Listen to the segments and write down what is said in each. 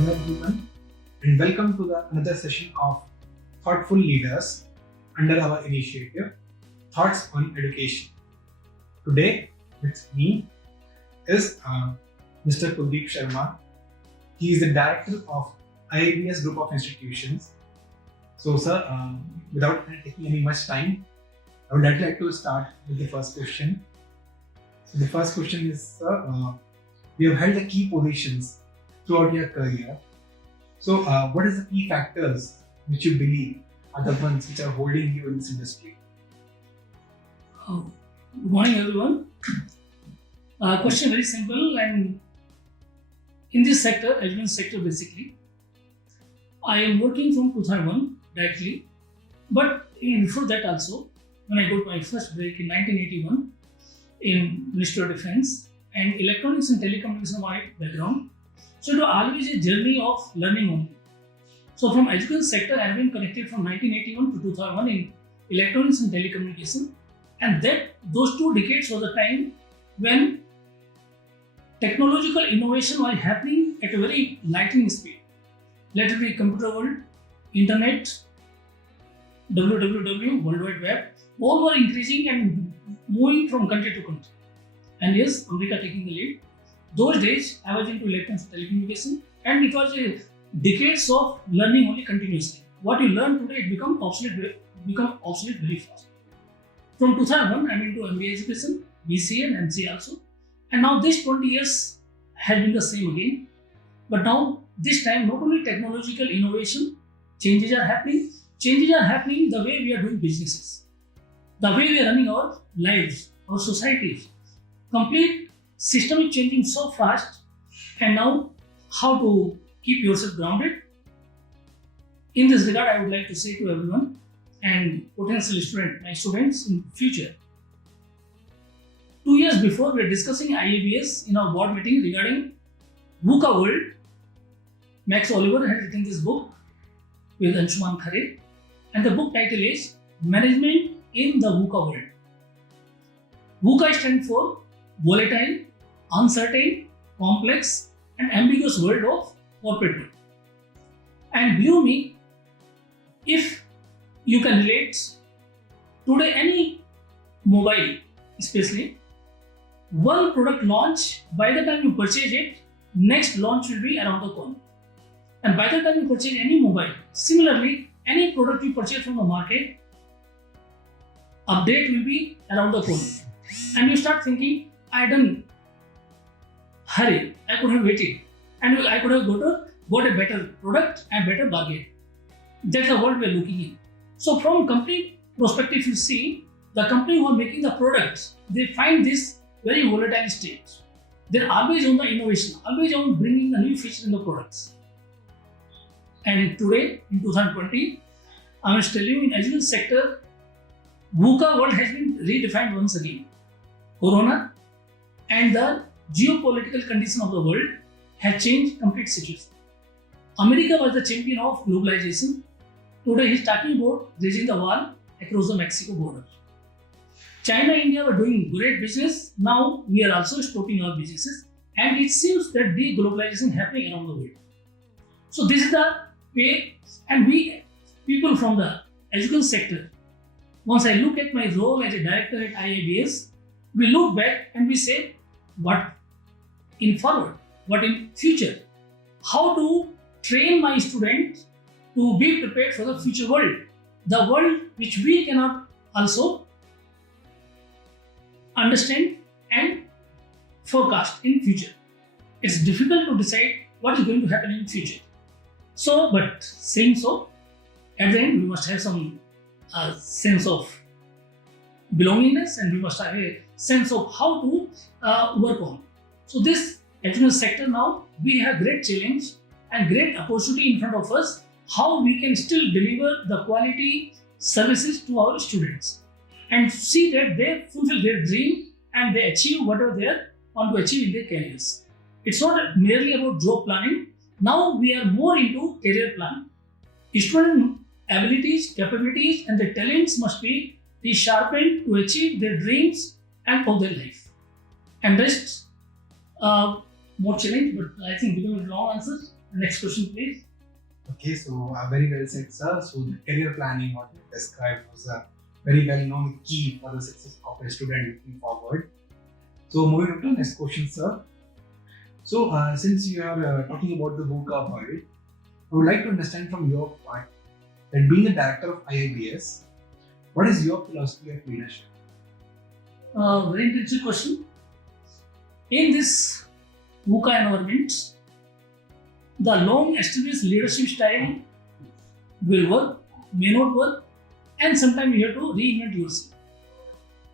Hello everyone, and welcome to another session of Thoughtful Leaders under our initiative Thoughts on Education. Today with me is Mr. Kuldeep Sharma. He is the director of IABS Group of Institutions. So, sir, without taking any much time, I would like to start with the first question. So, the first question is, sir, you have held the key positions throughout your career. So, what is the key factors which you believe are the ones which are holding you in this industry? Good morning, everyone. Question very simple, and in this sector, education sector basically, I am working from 2001 directly, but before that also, when I got my first break in 1981 in Ministry of Defence and electronics and telecommunication my background. So it was always a journey of learning only. So from education sector, I have been connected from 1981 to 2001 in electronics and telecommunication, and those 2 decades was the time when technological innovation was happening at a very lightning speed. Let it be computer world, internet, www, World Wide Web, all were increasing and moving from country to country. And yes, America taking the lead. Those days, I was into electronics and telecommunication, and it was a decades of learning only continuously. What you learn today, it become obsolete very fast. From 2001, I'm into MBA education, BCA and MCA also. And now this 20 years has been the same again. But now, this time, not only technological innovation, changes are happening the way we are doing businesses, the way we are running our lives, our societies. Complete system is changing so fast, and now how to keep yourself grounded. In this regard, I would like to say to everyone and potential my students in future. 2 years before, we were discussing IABS in our board meeting regarding VUCA world. Max Oliver had written this book with Anshuman Khare, and the book title is Management in the VUCA World. VUCA stands for Volatile, Uncertain, Complex, and Ambiguous World of Corporate World. And believe me, if you can relate, today any mobile, especially, one product launch, by the time you purchase it, next launch will be around the corner. And by the time you purchase any mobile, similarly, any product you purchase from the market, update will be around the corner. And you start thinking, I don't hurry, I could have waited, and I could have got a better product and better bargain. That's the world we are looking in. So from company perspective, you see, the company who are making the products, they find this very volatile state. They're always on the innovation, always on bringing the new feature in the products. And today, in 2020, I was telling you, in education sector, VUCA world has been redefined once again. Corona and the geopolitical condition of the world have changed complete situation. America was the champion of globalization. Today he is talking about raising the wall across the Mexico border. China and India were doing great business. Now we are also stopping our businesses, and it seems that de-globalization happening around the world. So this is the way, and we people from the education sector, once I look at my role as a director at IABS, we look back and we say, what in forward, what in future, how to train my students to be prepared for the future world, the world which we cannot also understand and forecast in future. It's difficult to decide what is going to happen in future. So, but saying so, at the end we must have some sense of belongingness, and we must have a sense of how to work on. So this education sector now, we have great challenge and great opportunity in front of us, how we can still deliver the quality services to our students and see that they fulfill their dream and they achieve whatever they want to achieve in their careers. It's not merely about job planning. Now we are more into career planning. Student abilities, capabilities, and their talents must be sharpened to achieve their dreams and of their life. And rest, more challenge, but I think becoming a long answer. Next question, please. Okay, so very well said, sir. So the career planning what you described was a very well known key for the success of a student looking forward. So moving on to the next question, sir. So since you are talking about the VUCA world, I would like to understand from your part that being a director of IIBS, what is your philosophy of leadership? Very interesting question. In this VUCA environment, the long established leadership style will work, may not work, and sometimes you have to reinvent yourself.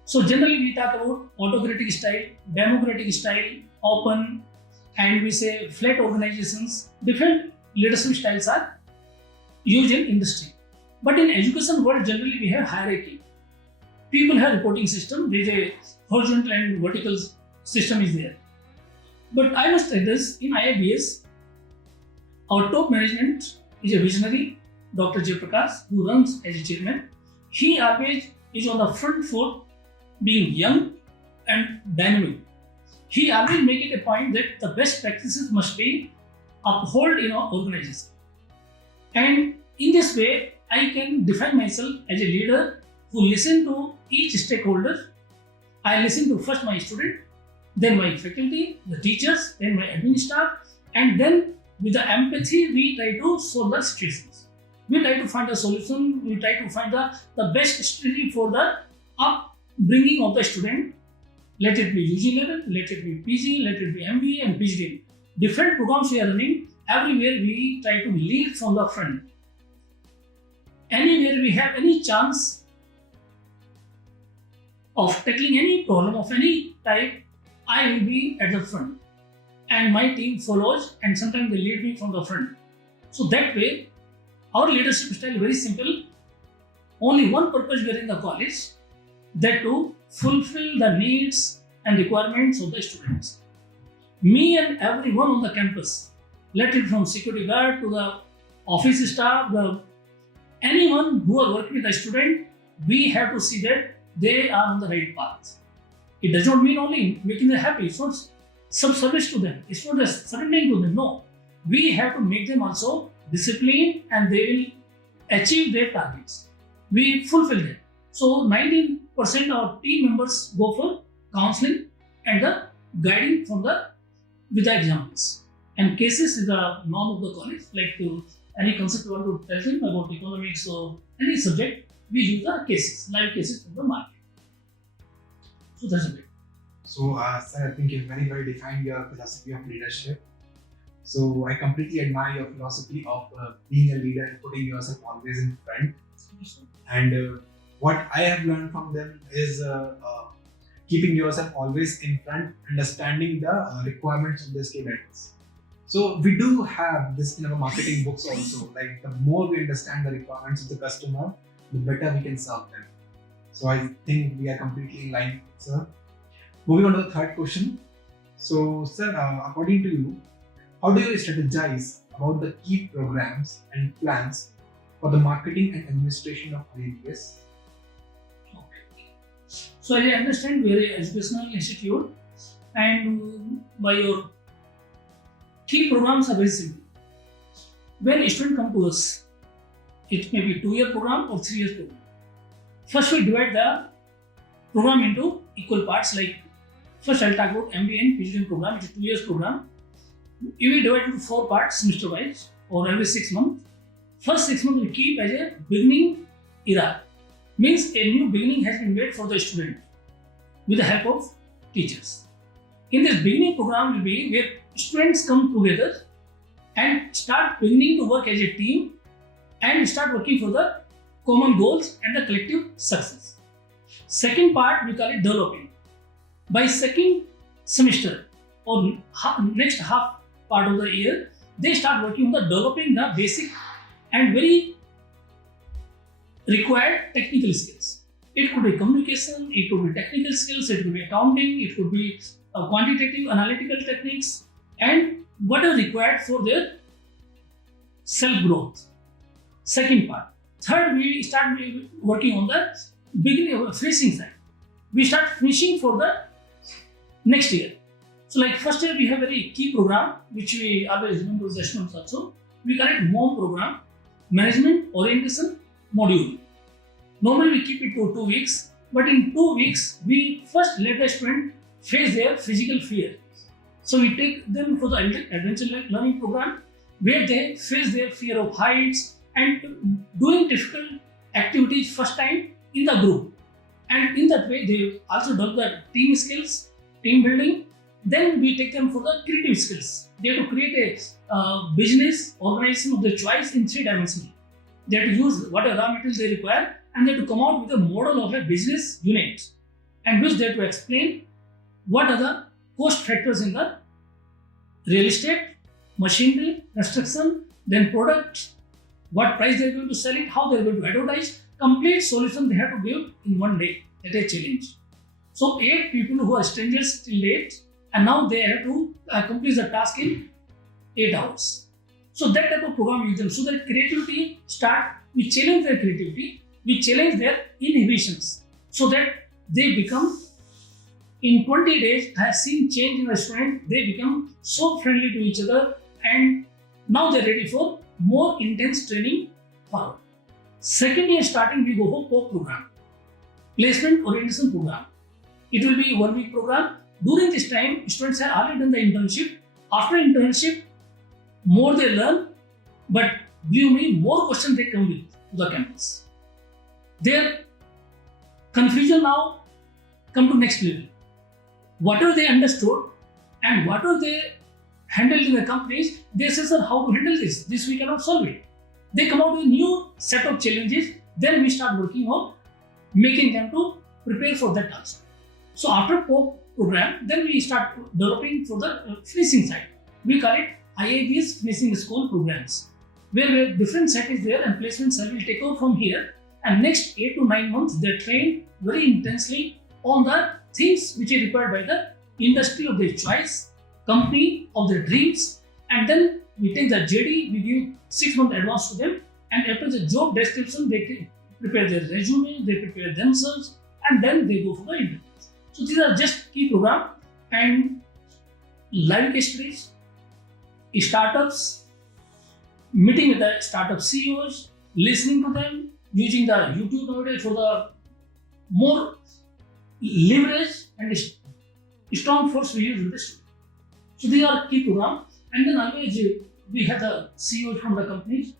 So generally we talk about autocratic style, democratic style, open, and we say flat organizations. Different leadership styles are used in industry. But in education world, generally we have hierarchy. People have reporting system. There is a horizontal and vertical system is there. But I must say this, in IIBS, our top management is a visionary, Dr. Jayaprakash, who runs as a chairman. He always is on the front foot, being young and dynamic. He always make it a point that the best practices must be upheld in our organization. And in this way, I can define myself as a leader who listen to each stakeholder. I listen to first my student, then my faculty, the teachers, then my admin staff, and then with the empathy, we try to solve the situations. We try to find a solution, we try to find the best strategy for the upbringing of the student. Let it be UG level, let it be PG, let it be MBA and PhD. Different programs we are running, everywhere we try to lead from the front. Anywhere we have any chance of tackling any problem of any type, I will be at the front. And my team follows, and sometimes they lead me from the front. So that way, our leadership style is very simple. Only one purpose we are in the college, that to fulfill the needs and requirements of the students. Me and everyone on the campus, let it from security guard to the office staff, anyone who are working with the student, we have to see that they are on the right path. It does not mean only making them happy. It's not some service to them. It's not a surrendering to them. No. We have to make them also disciplined and they will achieve their targets. We fulfill them. So 19% of our team members go for counseling and the guiding from with the examples. And cases is the norm of the college. Like any concept you want to tell them about economics or any subject, we use the cases, live cases from the market. So that's a bit. So, sir, I think you very well defined your philosophy of leadership. So, I completely admire your philosophy of being a leader and putting yourself always in front. And what I have learned from them is keeping yourself always in front, understanding the requirements of the students. So, we do have this in our marketing books also. Like, the more we understand the requirements of the customer, the better we can serve them. So, I think we are completely in line, sir. Moving on to the third question. So, sir, according to you, how do you strategize about the key programs and plans for the marketing and administration of IIBS? Okay. So, as I understand, we are an educational institute, and by your key programs are very simple. When a student comes to us, it may be 2-year program or 3-year program. First, we divide the program into equal parts. Like first, I'll talk about MBA and PhD program. It's a 2 years program. You will divide into 4 parts semester wise or every 6 months. First 6 months we keep as a beginning era. Means a new beginning has been made for the student with the help of teachers. In this beginning program will be where students come together and start beginning to work as a team and start working for the common goals and the collective success. Second part we call it developing. By second semester or next half part of the year, they start working on the developing the basic and very required technical skills. It could be communication, it could be technical skills, it could be accounting, it could be quantitative analytical techniques, and what are required for their self-growth. Second part. Third, we start working on the beginning of finishing side. We start finishing for the next year. So So like first year we have very key program which we always remember the students also. We call it MOM program, Management Orientation Module. Normally we keep it to 2 weeks, but in 2 weeks we first let the student face their physical fear. So we take them for the adventure learning program where they face their fear of heights and doing difficult activities first time in the group. And in that way they also develop the team skills, team building. Then we take them for the creative skills. They have to create a business organization of their choice in 3 dimensions. They have to use whatever raw materials they require and they have to come out with a model of a business unit and which they have to explain what are the cost factors in the real estate, machinery, construction, then product, what price they are going to sell it, how they are going to advertise. Complete solution they have to give in 1 day. That is a challenge. So 8 people who are strangers till date, and now they have to complete the task in 8 hours. So that type of program we use them. So that creativity start, we challenge their creativity, we challenge their inhibitions so that they become, in 20 days, I have seen change in the student, they become so friendly to each other and now they're ready for more intense training forward. Second year starting, we go for POP program, Placement Orientation Program. It will be 1 week program. During this time, students have already done the internship. After internship, more they learn, but believe me, more questions they come with to the campus. Their confusion now come to next level. Whatever they understood and whatever they handled in the companies, they say, sir, how to handle this? This we cannot solve it. They come out with a new set of challenges. Then we start working on making them to prepare for that task. So after POP program, then we start developing for the finishing side. We call it IIB's finishing school programs, where different set is there and placement cell will take over from here. And next 8 to 9 months, they train very intensely on the things which are required by the industry of their choice, company of their dreams, and then we take the JD, we give 6 months advance to them, and after the job description, they prepare their resume, they prepare themselves, and then they go for the interview. So these are just key program and live case studies, startups, meeting with the startup CEOs, listening to them, using the YouTube nowadays for the more leverage and strong force we use with the student. So these are key program, and then always we have the CEOs from the companies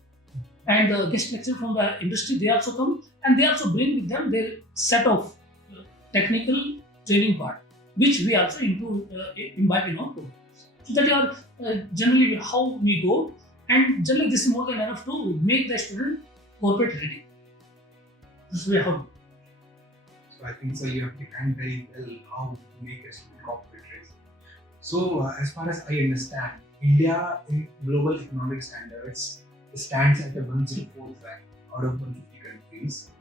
and the guest lecturer from the industry. They also come and they also bring with them their set of technical training part, which we also imbibe in our programs. So that are generally how we go, and generally this is more than enough to make the student corporate ready. This is how. So I think so you have defined very well how to make a student corporate ready. So as far as I understand, India in global economic standards stands at the 104th rank out of 150 countries,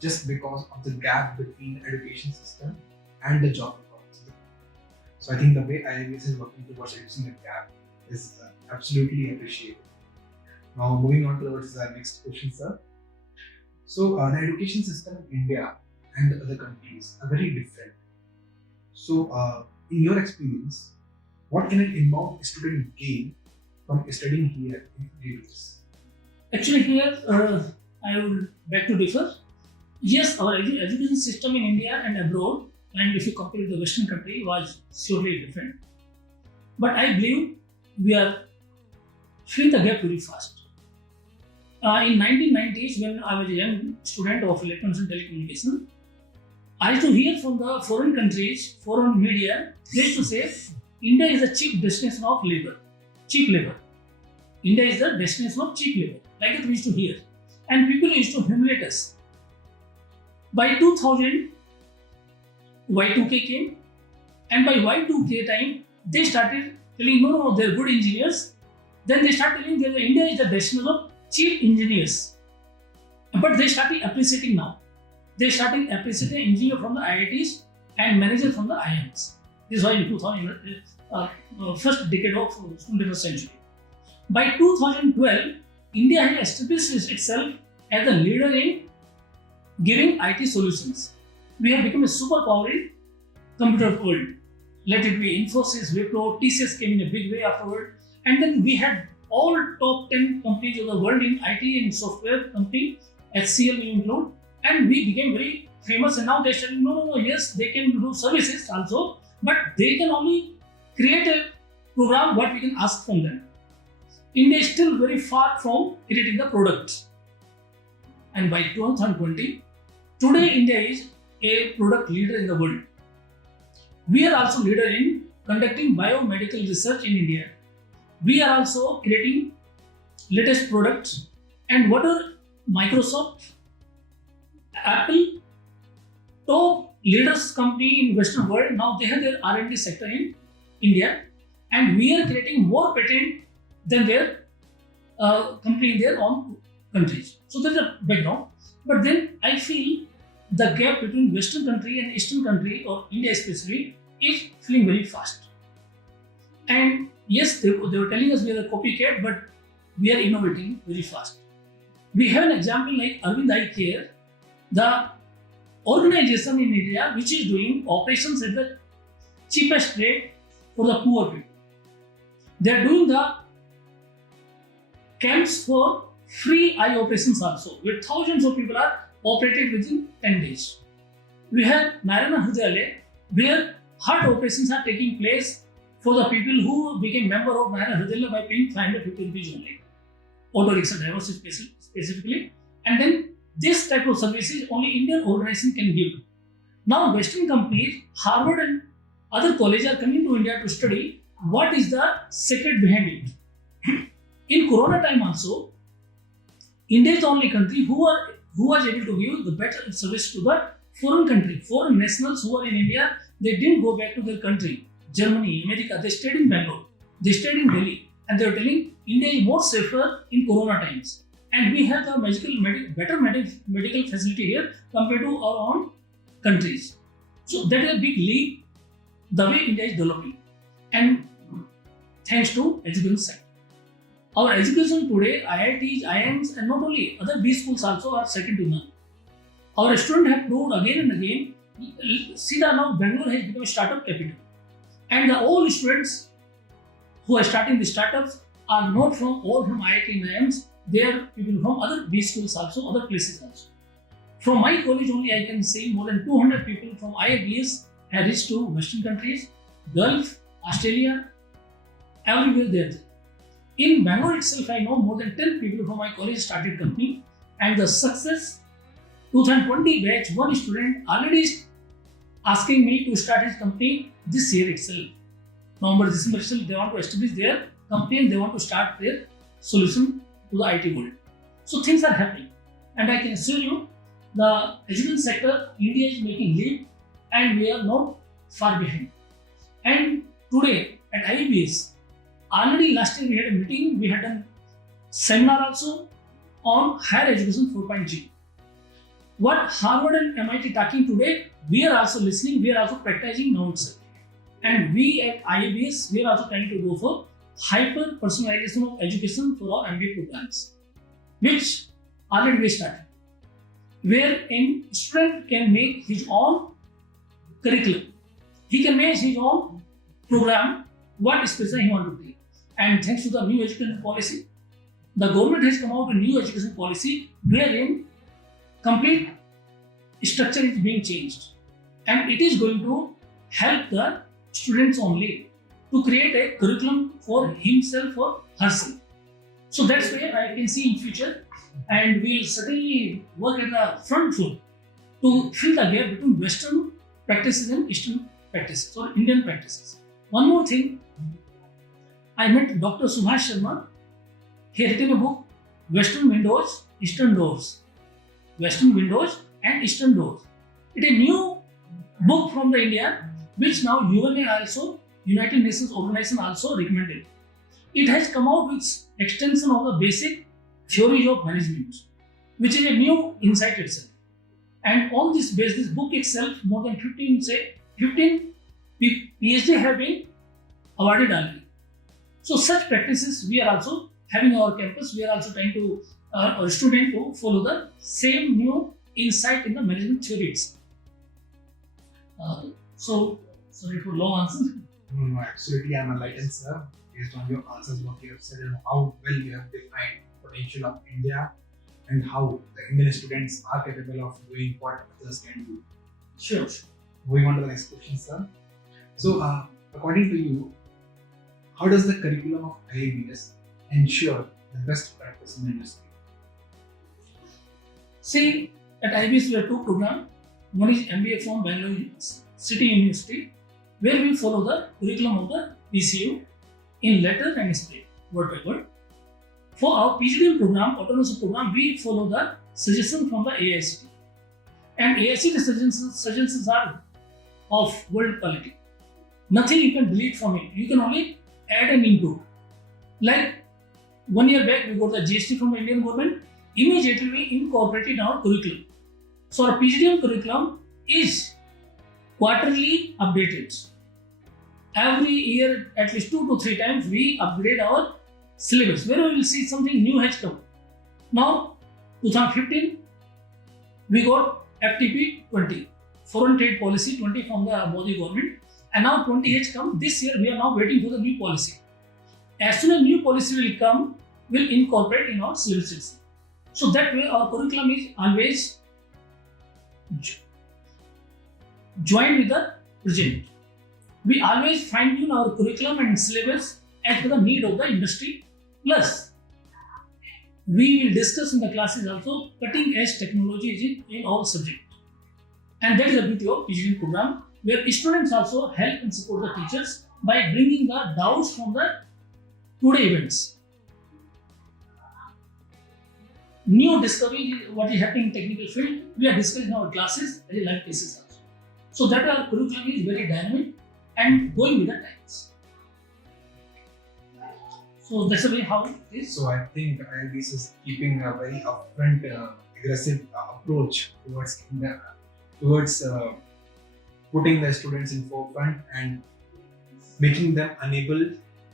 just because of the gap between the education system and the job opportunity. So I think the way IIBS is working towards reducing the gap is absolutely appreciated. Now moving on towards the next question, sir. So the education system in India and the other countries are very different. So in your experience, what can an inbound student gain from studying here in the US? Actually, here I would beg to differ. Yes, our education system in India and abroad, and if you compare with the Western country, was surely different. But I believe we are filling the gap very fast. In 1990s, when I was a young student of electronics and telecommunication, I used to hear from the foreign countries, foreign media, they used to say, India is a cheap destination of labor, cheap labor. India is the destination of cheap labor. Like that we used to hear. And people used to humiliate us. By 2000, Y2K came, and by Y2K time, they started telling, no, they're good engineers. Then they started telling that India is the destination of cheap engineers. But they started appreciating now. They started appreciating engineers from the IITs and managers from the IIMs. This was in 2000, first decade of 21st century. By 2012, India has established itself as the leader in giving IT solutions. We have become a superpower in computer world. let it be Infosys, Wipro, TCS came in a big way afterward. And then we had all top 10 companies of the world in IT and software company, HCL we include, and we became very famous. And now they said, no, yes, they can do services also, but they can only create a program what we can ask from them. India is still very far from creating the product. And by 2020, today India is a product leader in the world. We are also leader in conducting biomedical research in India. We are also creating latest products, and what are Microsoft, Apple, top leaders company in Western world, now they have their R&D sector in India, and we are creating more patent than their company in their own countries. So there's a background. But then I feel the gap between Western country and Eastern country, or India especially, is filling very fast. And yes, they were telling us we are a copycat, but we are innovating very fast. We have an example like Arvind Eye Care, the organization in India which is doing operations at the cheapest rate for the poor people. They are doing the camps for free eye operations also, where thousands of people are operated within 10 days. We have Narayana Hrudayalaya, where heart operations are taking place for the people who became member of Narayana Hrudayalaya by paying 550 rupees only. Auto rickshaw drivers specifically. And then this type of services only Indian organization can give. Now Western companies, Harvard and other colleges are coming to India to study what is the secret behind it. In Corona time also, India is the only country who was able to give the better service to the foreign nationals who are in India. They didn't go back to their country, Germany, America. They stayed in Bangalore, they stayed in Delhi, and they were telling India is more safer in Corona times. And we have the better medical facility here compared to our own countries. So that is a big leap the way India is developing. And thanks to education sector. Our education today, IITs, IIMs, and not only other B schools also are second to none. Our students have proved again and again. See that now Bangalore has become a startup capital. And all students who are starting the startups are not all from IIT and IIMs. They are people from other B schools also, other places also. From my college only I can say more than 200 people from IIBs have reached to Western countries, Gulf, Australia, everywhere they are there. In Bangalore itself, I know more than 10 people from my college started company, and the success 2020 batch, one student already is asking me to start his company this year itself. November, December itself, they want to establish their company and they want to start their solution to the IT world. So things are happening, and I can assure you, the education sector, India is making leap, and we are not far behind. And today at IIBS, already last year we had a meeting, we had done seminar also on higher education 4.0. What Harvard and MIT talking today, we are also listening, we are also practicing now itself. And we at IIBS, we are also trying to go for hyper personalization of education for our MBA programs, which already we started, where a student can make his own curriculum. He can make his own program, what special he want to take. And thanks to the new education policy, the government has come out with a new education policy wherein complete structure is being changed. And it is going to help the students only to create a curriculum for himself or herself. So that's where I can see in future, and we will certainly work at the front foot to fill the gap between Western practices and Eastern practices or Indian practices. One more thing, I met Dr. Subhash Sharma. He had written a book, Western Windows, Eastern Doors. Western Windows and Eastern Doors. It is a new book from the India, which now UNA also, United Nations Organization also recommended. It has come out with extension of the basic theories of management, which is a new insight itself. And on this base, this book itself, more than 15 PhD have been awarded already. So such practices we are also having our campus. We are also trying to our student to follow the same new insight in the management theories. So Sorry for long answer. No, absolutely, I'm enlightened, sir, based on your answers, what you have said, and how well you have defined the potential of India and how the Indian students are capable of doing what others can do. Sure. Moving on to the next question, sir. So, according to you, how does the curriculum of IIBS ensure the best practice in the industry? See, at IBS we have two programs. One is MBA from Bangalore City University, where we follow the curriculum of the PCU in letter and spirit, word by word. For our PGDM program, autonomous program, we follow the suggestion from the AICT. And AICT suggestions are of world quality. Nothing you can delete from it. You can only add and improve. Like 1 year back, we got the GST from the Indian government. Immediately we incorporated our curriculum. So our PGDM curriculum is quarterly updated. Every year, at least 2 to 3 times, we upgrade our syllabus. Where we will see something new has come. Now, 2015, we got FTP 20, Foreign Trade Policy 20 from the Modi government. And now 20 has come. This year, we are now waiting for the new policy. As soon as new policy will come, we'll incorporate in our syllabus. So that way, our curriculum is always joined with the present. We always fine tune our curriculum and syllabus as per the need of the industry. Plus, we will discuss in the classes also cutting edge technology in all subjects. And that is the beauty of PGDM program, where students also help and support the teachers by bringing the doubts from the today events. New discovery, what is happening in technical field, we are discussing in our classes as live cases also. So that our curriculum is very dynamic and going with the times. So that's the way how it is. So I think IIBS is keeping a very upfront, aggressive approach towards putting the students in forefront and making them enable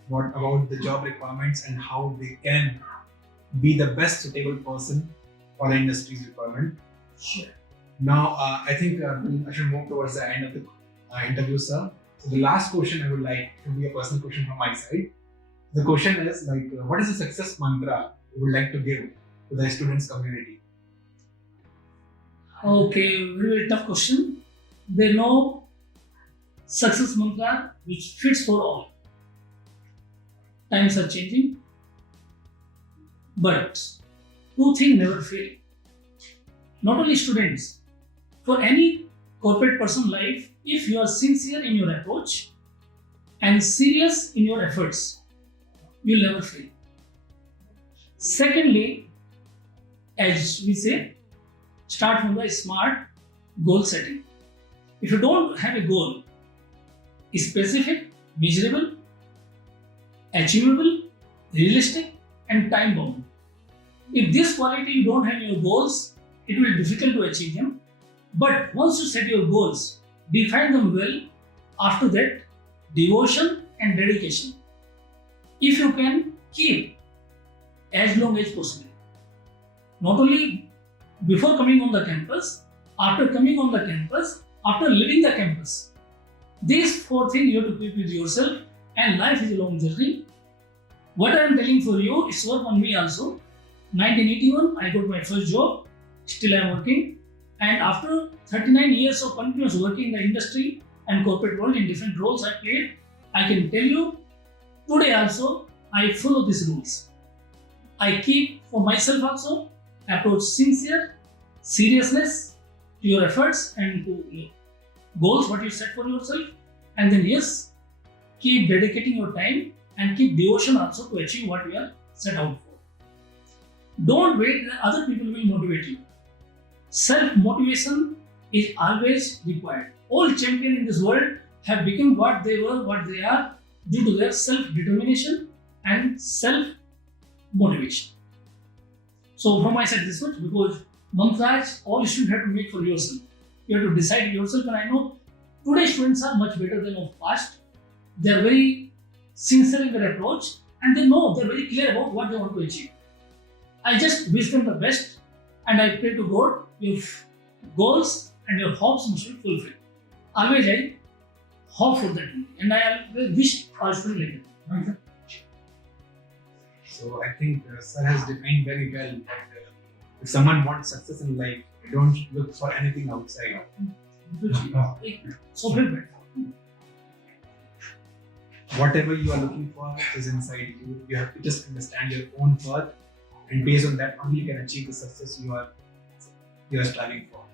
about the job requirements and how they can be the best suitable person for the industry's requirement. Sure. Now, I think I should move towards the end of the interview, sir. So the last question I would like to be a personal question from my side. The question is like, what is the success mantra you would like to give to the students community? Okay, very tough question. There no success mantra which fits for all. Times are changing, but two things never fail. Not only students, for any corporate person life, if you are sincere in your approach and serious in your efforts, you'll never fail. Secondly, as we say, start from the smart goal setting. If you don't have a goal, specific, measurable, achievable, realistic, and time bound. If this quality you don't have in your goals, it will be difficult to achieve them. But once you set your goals, define them well. After that, devotion and dedication. If you can keep as long as possible. Not only before coming on the campus, after coming on the campus, after leaving the campus. These 4 things you have to keep with yourself, and life is a long journey. What I am telling for you, it's work on me also. 1981, I got my first job. Still I am working. And after 39 years of continuous working in the industry and corporate world in different roles I played, I can tell you, today also, I follow these rules. I keep for myself also, approach sincere, seriousness to your efforts and to your goals, what you set for yourself. And then yes, keep dedicating your time and keep devotion also to achieve what you are set out for. Don't wait that other people will motivate you. Self-motivation is always required. All champions in this world have become what they were, what they are, due to their self-determination and self-motivation. So from my side this much, because mantras all students have to make for yourself. You have to decide yourself, and I know today's students are much better than of past. They are very sincere in their approach and they know, they're very clear about what they want to achieve. I just wish them the best and I pray to God your goals and your hopes must be fulfilled. Always I hope for that, and I always wish our students like that. So I think Sir has defined very well that if someone wants success in life, don't look for anything outside. So very bad. Whatever you are looking for is inside you. You have to just understand your own path, and based on that only you can achieve the success you are striving for.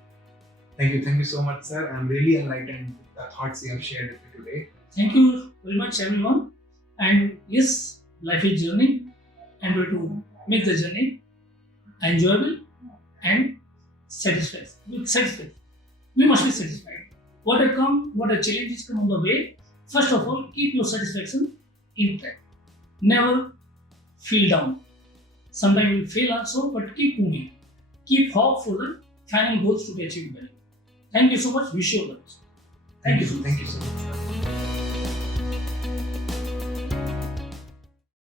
Thank you so much, sir. I'm really enlightened with the thoughts you have shared with me today. Thank you very much, everyone. And yes, life is journey, and we have to make the journey enjoyable and satisfied. With satisfaction, we must be satisfied. What challenges come on the way. First of all, keep your satisfaction intact. Never feel down. Sometimes you will fail also, but keep moving. Keep hope for the final goals to be achieved. Thank you so much. Wish you all the best. Thank you so much. Thank you so much, sir.